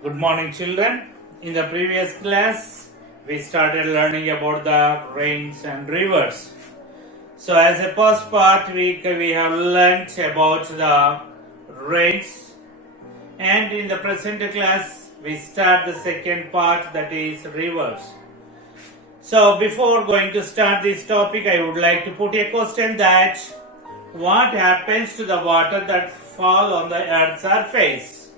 Good morning, children. In the previous class, we started learning about the rains and rivers. So, as a first part, we have learnt about the rains, and in the present class, we start the second part, that is rivers. So, before going to start this topic, I would like to put a question that what happens to the water that fall on the earth's surface?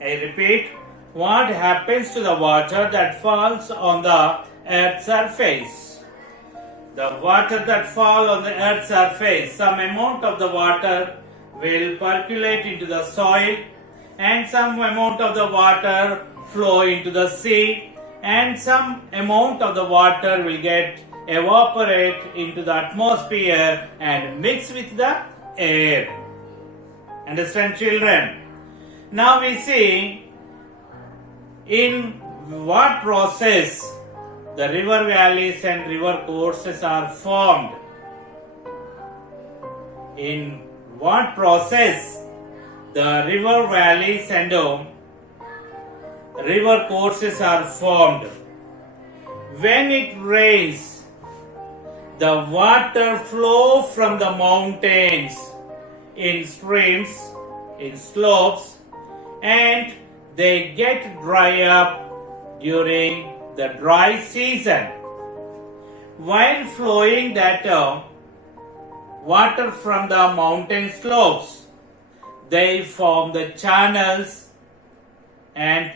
I repeat, what happens to the water that falls on the earth's surface? The water that falls on the earth's surface, some amount of the water will percolate into the soil, and some amount of the water flow into the sea, and some amount of the water will get evaporate into the atmosphere and mix with the air. Understand, children? Now we see in what process the river valleys and river courses are formed. In what process the river valleys and river courses are formed. When it rains, the water flow from the mountains in streams, in slopes, and they get dry up during the dry season. While flowing that water from the mountain slopes, they form the channels, and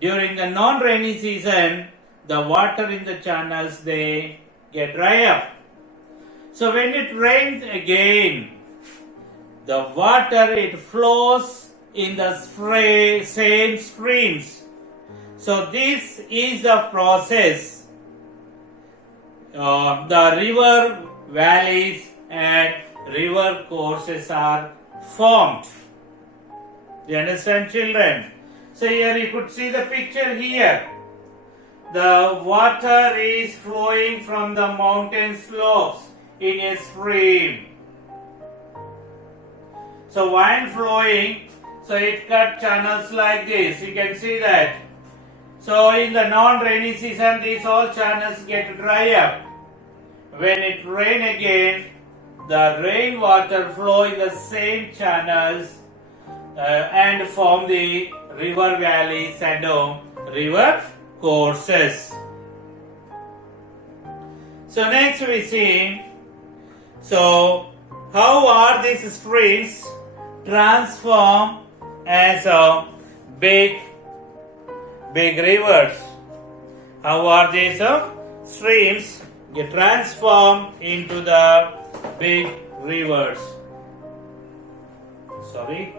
during the non-rainy season, the water in the channels, they get dry up. So when it rains again, the water, it flows in the same streams. So this is the process. The river valleys and river courses are formed. Do you understand, children? So here you could see the picture here. The water is flowing from the mountain slopes in a stream. So while flowing, so it cut channels like this. You can see that. So in the non-rainy season, these all channels get dry up. When it rain again, the rainwater flow in the same channels and form the river valleys and river courses. So next we see, so how are these streams transformed as big rivers? How are these streams get transformed into the big rivers? Sorry.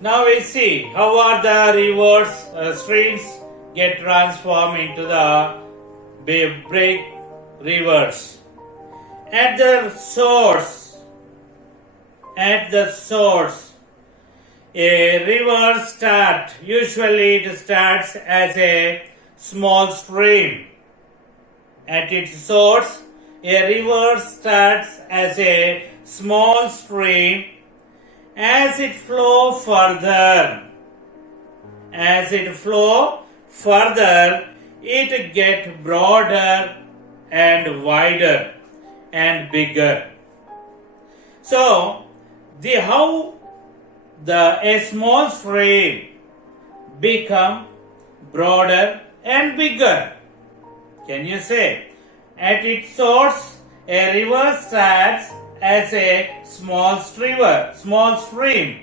Now we see how are the rivers, streams get transformed into the big rivers. At the source, a river usually it starts as a small stream. At its source, a river starts as a small stream. As it flow further, it get broader and wider and bigger. So, a small stream become broader and bigger. Can you say? At its source, a river starts as a small stream.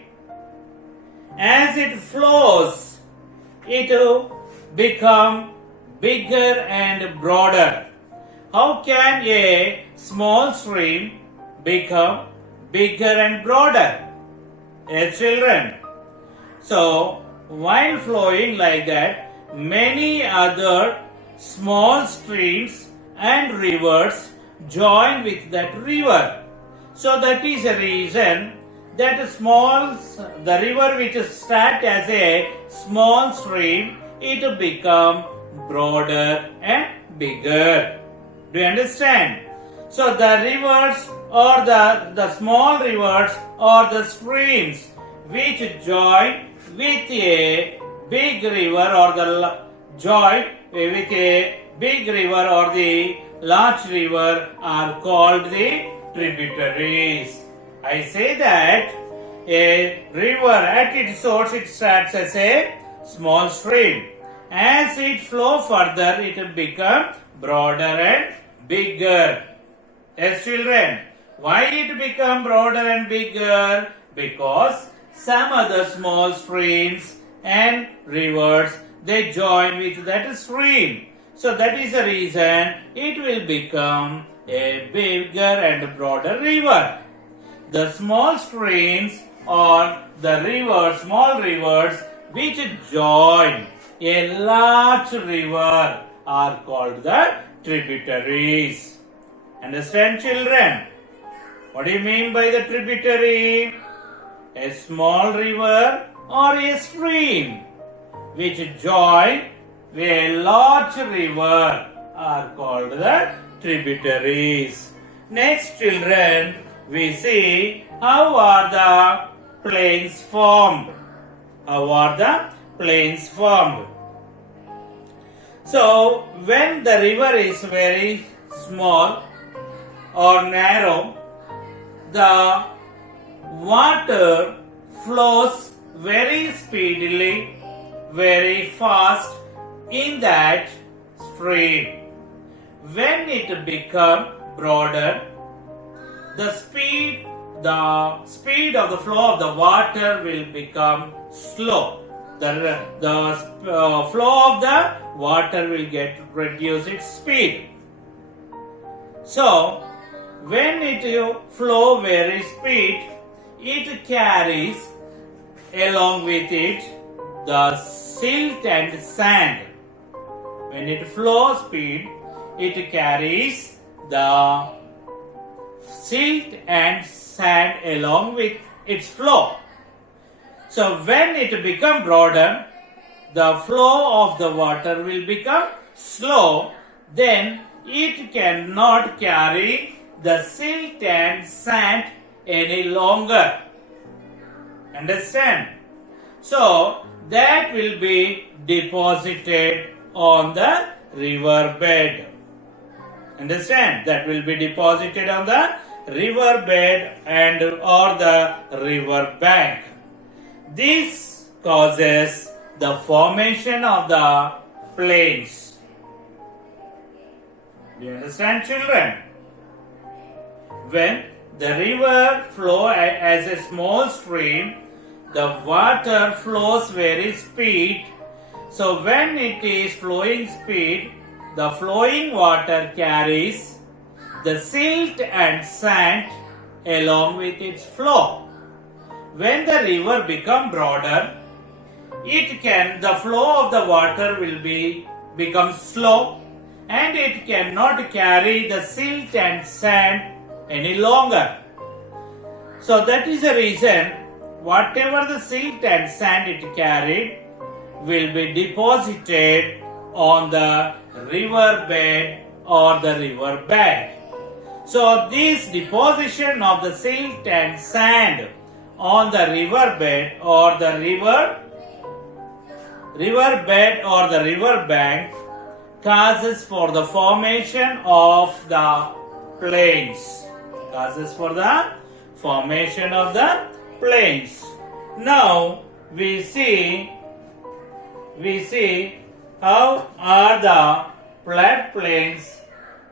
As it flows, it will become bigger and broader. How can a small stream become bigger and broader? Children. So, while flowing like that, many other small streams and rivers join with that river. So that is a reason that the river which starts as a small stream, it become broader and bigger. Do you understand? So the rivers or the small rivers or the streams which join with a big river or the join with a big river or the large river are called the tributaries. I say that a river at its source it starts as a small stream. As it flows further, it will become broader and bigger. Yes, children. Why it become broader and bigger? Because some other small streams and rivers they join with that stream. So that is the reason it will become a bigger and broader river. The small streams or the rivers, small rivers which join a large river are called the tributaries. Understand, children? What do you mean by the tributary? A small river or a stream which join a large river are called the tributaries. Next, children, we see how are the plains formed. How are the plains formed? So, when the river is very small or narrow, the water flows very speedily, very fast in that stream. When it becomes broader, the speed of the flow of the water will become slow. The flow of the water will get reduce its speed. So, when it flow very speed, it carries along with it the silt and sand. When it flows speed, it carries the silt and sand along with its flow. So when it become broader, the flow of the water will become slow, then it cannot carry the silt and sand any longer. Understand? So that will be deposited on the river bed. Understand? That will be deposited on the river bed and or the river bank. This causes the formation of the plains. Do you understand, children? When the river flows as a small stream, the water flows very speed. So when it is flowing speed, the flowing water carries the silt and sand along with its flow. When the river become broader, the flow of the water will become slow and it cannot carry the silt and sand any longer. So that is the reason whatever the silt and sand it carried will be deposited on the river bed or the river bank. So this deposition of the silt and sand on the river bed or the river bed or the river bank causes for the formation of the plains. Causes for the formation of the plains. Now we see how are the flat plains.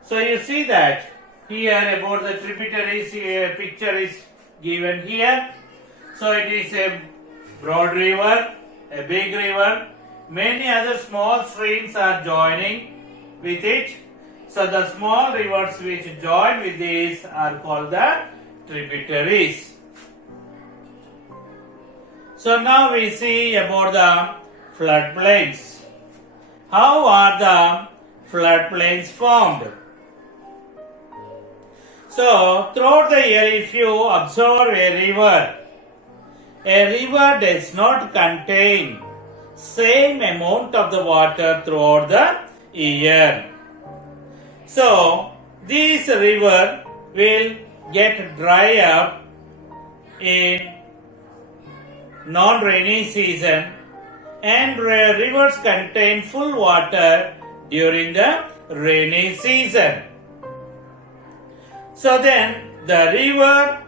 So you see that here about the tributaries, a picture is given here. So it is a broad river, a big river. Many other small streams are joining with it. So the small rivers which join with these are called the tributaries. So now we see about the floodplains. How are the floodplains formed? So throughout the year, if you observe a river does not contain same amount of the water throughout the year. So This river will get dry up in non-rainy season, and rivers contain full water during the rainy season. So then the river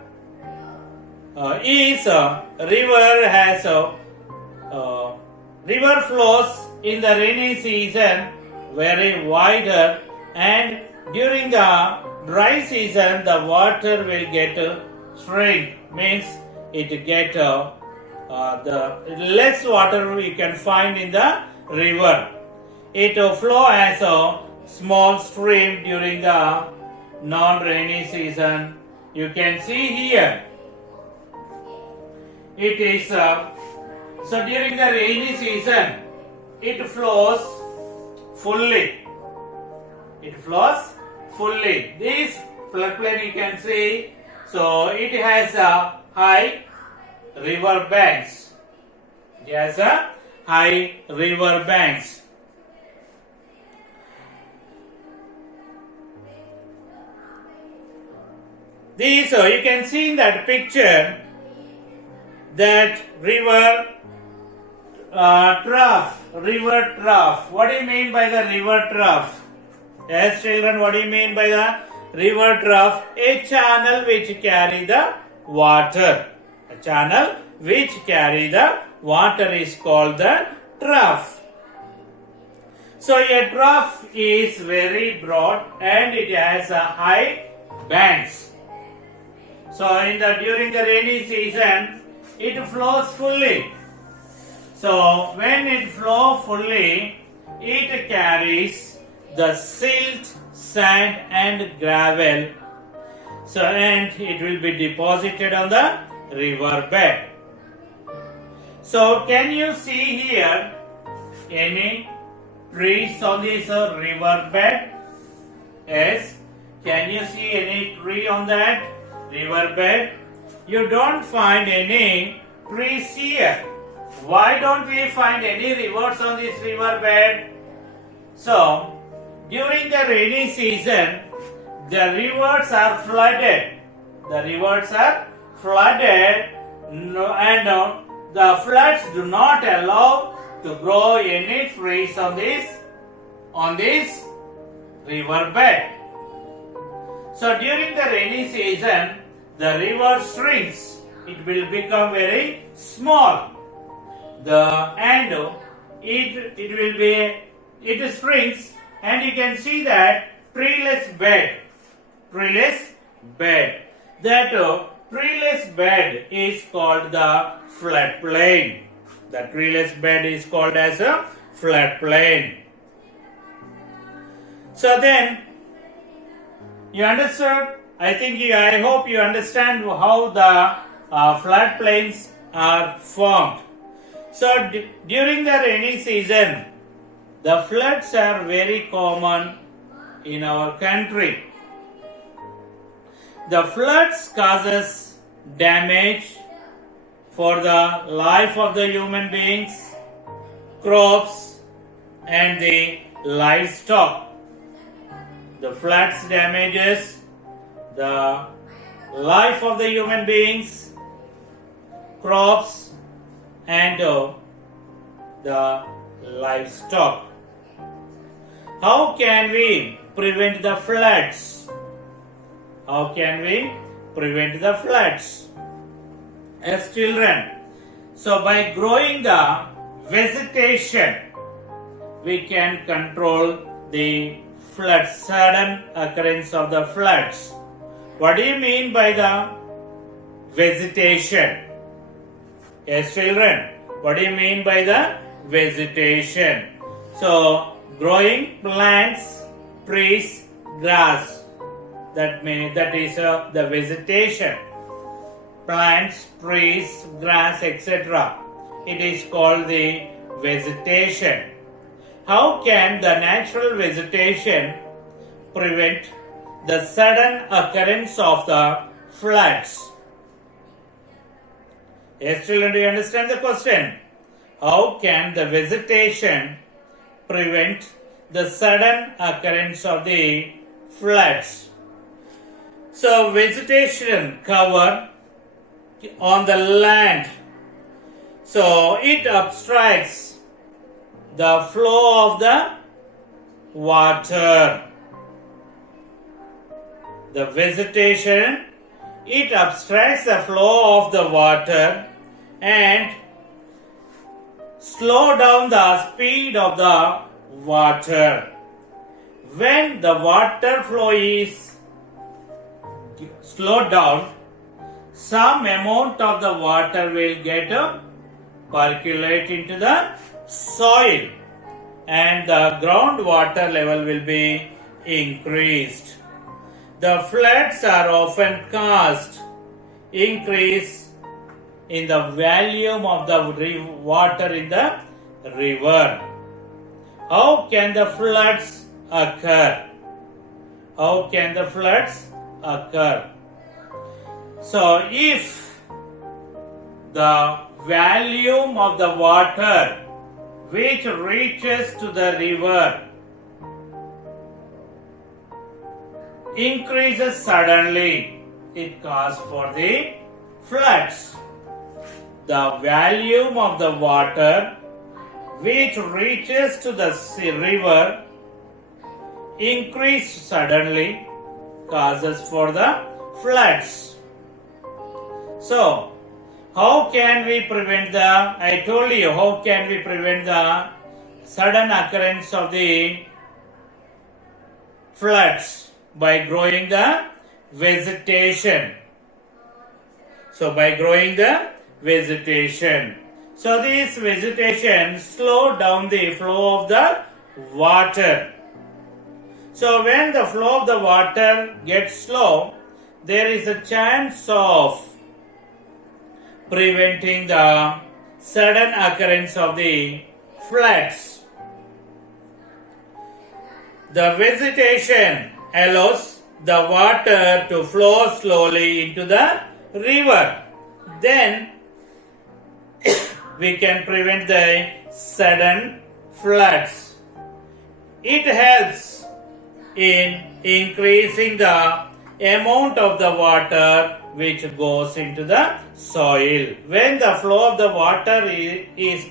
river flows in the rainy season very wider, and during the dry season the water will get shrink, means it get the less water we can find in the river. It flow as a small stream during the non-rainy season. You can see here it is so during the rainy season it flows fully. This floodplain you can see, so it has a high river banks. These you can see in that picture that river trough. What do you mean by the river trough? Yes, children, what do you mean by the river trough? A channel which carry the water. A channel which carry the water is called the trough. So a trough is very broad and it has a high banks. So during the rainy season it flows fully. So when it flows fully, it carries the silt, sand and gravel. So and it will be deposited on the river bed. So can you see here any trees on this river bed? Yes. Can you see any tree on that river bed? You don't find any trees here. Why don't we find any rivers on this river bed? So during the rainy season, the rivers are flooded. And the floods do not allow to grow any trees on this river bed. So during the rainy season, the river shrinks. It will become very small. It shrinks, and you can see that treeless bed. That treeless bed is called the floodplain. The treeless bed is called as a floodplain. So then, you understood? I hope you understand how the floodplains are formed. So during the rainy season, the floods are very common in our country. The floods causes damage for the life of the human beings, crops and the livestock. The floods damages the life of the human beings, crops and the livestock. How can we prevent the floods? As children, so by growing the vegetation, we can control the floods, sudden occurrence of the floods. What do you mean by the vegetation? Yes, children, what do you mean by the vegetation? So, growing plants, trees, grass. That is the vegetation. Plants, trees, grass, etc. It is called the vegetation. How can the natural vegetation prevent the sudden occurrence of the floods? Yes, children, do you understand the question? How can the vegetation prevent the sudden occurrence of the floods. So vegetation cover on the land, so it obstructs the flow of the water. The vegetation, it obstructs the flow of the water and slow down the speed of the water. When the water flow is slowed down, some amount of the water will get percolate into the soil and the groundwater level will be increased. The floods are often caused increase in the volume of the water in the river. How can the floods occur? How can the floods occur? So if the volume of the water which reaches to the river increases suddenly, it causes for the floods. The volume of the water which reaches to the river increase suddenly causes for the floods. So, how can we prevent I told you how can we prevent the sudden occurrence of the floods? By growing the vegetation. So by growing the vegetation. So this vegetation slow down the flow of the water. So when the flow of the water gets slow, there is a chance of preventing the sudden occurrence of the floods. The vegetation allows the water to flow slowly into the river. Then we can prevent the sudden floods. It helps in increasing the amount of the water which goes into the soil. When the flow of the water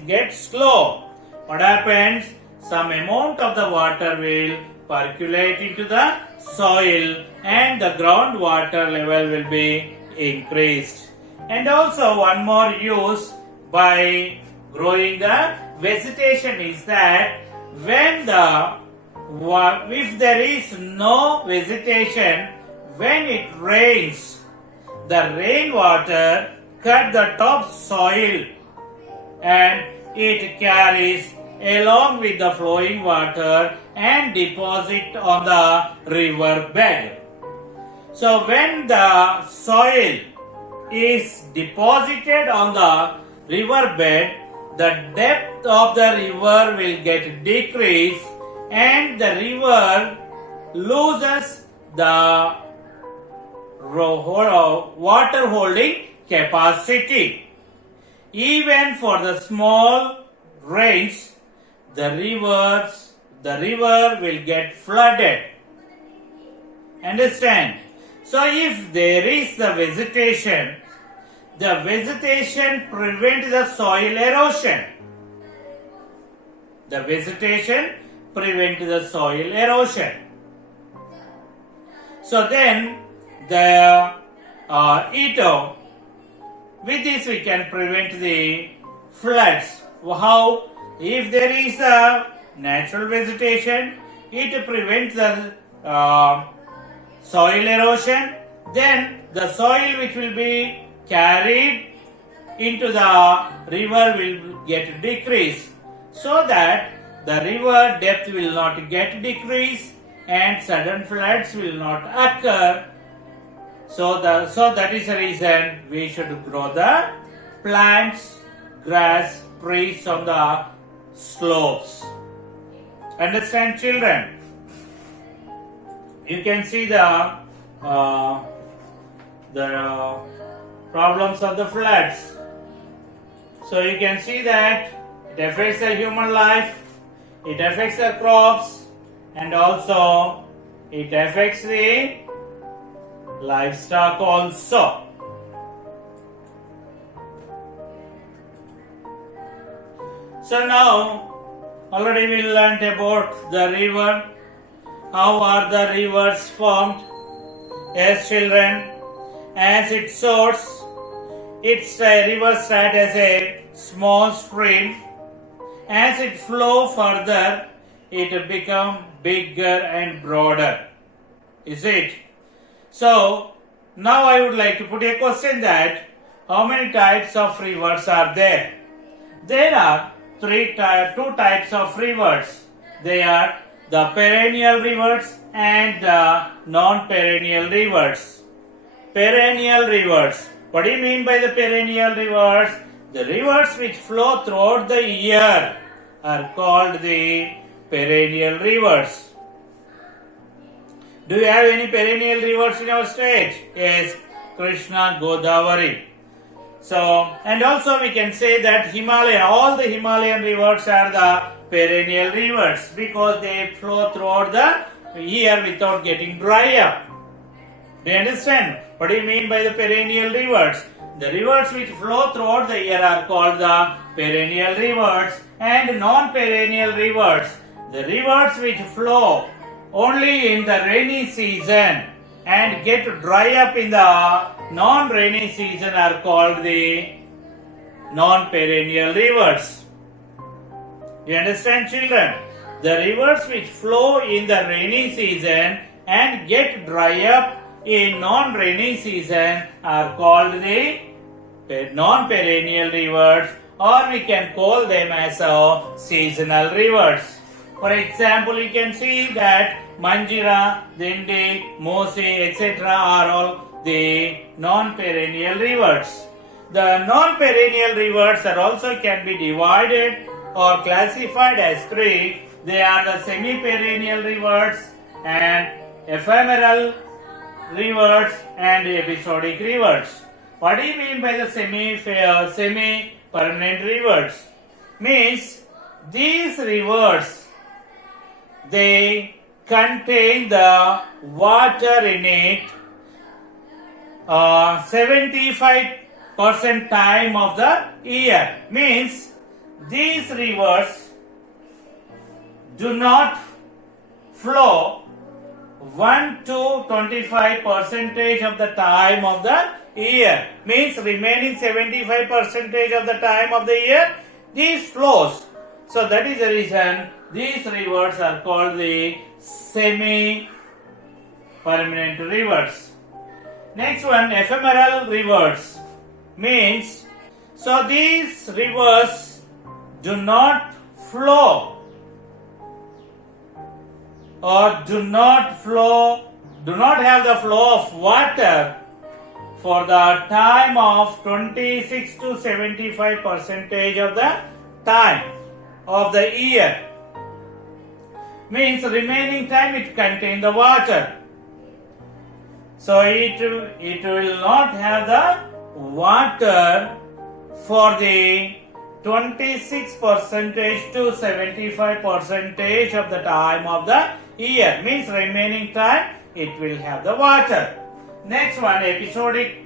gets slow, what happens? Some amount of the water will percolate into the soil and the groundwater level will be increased. And also one more use by growing the vegetation is that when if there is no vegetation, when it rains, the rainwater cut the top soil and it carries along with the flowing water and deposit on the river bed. So when the soil is deposited on the river bed, the depth of the river will get decreased and the river loses the water holding capacity. Even for the small rains, the river will get flooded. Understand? So if there is the vegetation prevents the soil erosion. The vegetation prevents the soil erosion. So then with this we can prevent the floods. How? If there is a natural vegetation, it prevents the soil erosion. Then the soil which will be carried into the river will get decreased, so that the river depth will not get decreased and sudden floods will not occur. So that is the reason we should grow the plants, grass, trees on the slopes. Understand, children? You can see the problems of the floods. So you can see that it affects the human life, it affects the crops, and also it affects the livestock also. So now already we learnt about the river. How are the rivers formed? Yes, children, as its source, its river start as a small stream. As it flow further, it become bigger and broader. Is it? So now I would like to put a question that how many types of rivers are there? There are two types of rivers. They are the perennial rivers and the non-perennial rivers. Perennial rivers. What do you mean by the perennial rivers? The rivers which flow throughout the year are called the perennial rivers. Do you have any perennial rivers in our state? Yes, Krishna, Godavari. So, and also we can say that all the Himalayan rivers are the perennial rivers because they flow throughout the year without getting dry up. Do you understand? What do you mean by the perennial rivers? The rivers which flow throughout the year are called the perennial rivers, and non-perennial rivers, the rivers which flow only in the rainy season and get dry up in the non-rainy season are called the non-perennial rivers. You understand, children? The rivers which flow in the rainy season and get dry up in non-rainy season are called the non-perennial rivers, or we can call them as seasonal rivers. For example, you can see that Manjira, Dindi, Mosi, etc. are all the non-perennial rivers. The non-perennial rivers are also can be divided or classified as three. They are the semi-perennial rivers and ephemeral rivers and episodic rivers. What do you mean by the semi-permanent rivers? Means these rivers, they contain the water in it 75% time of the year. Means these rivers do not flow 1 to 25% of the time of the year. Means remaining 75% of the time of the year, these flows. So that is the reason these rivers are called the semi-permanent rivers. Next one, ephemeral rivers. Means, so these rivers do not flow or do not have the flow of water for the time of 26 to 75% of the time of the year. Means remaining time it contains the water. So it will not have the water for the 26% to 75% of the time of the year. Means remaining time it will have the water. Next one, episodic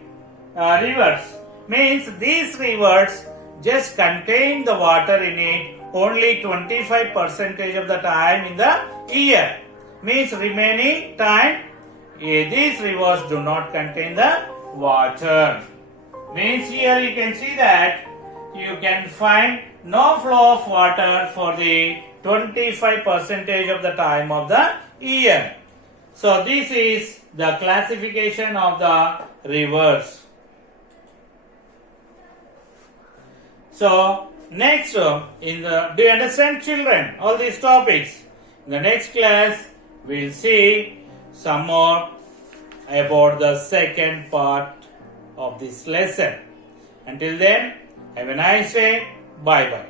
rivers. Means these rivers just contain the water in it only 25% of the time in the year. Means remaining time these rivers do not contain the water. Means here you can see that you can find no flow of water for the 25% of the time of the year. So this is the classification of the rivers. So next, do you understand, children, all these topics? In the next class, we'll see some more about the second part of this lesson. Until then, have a nice day. Bye bye.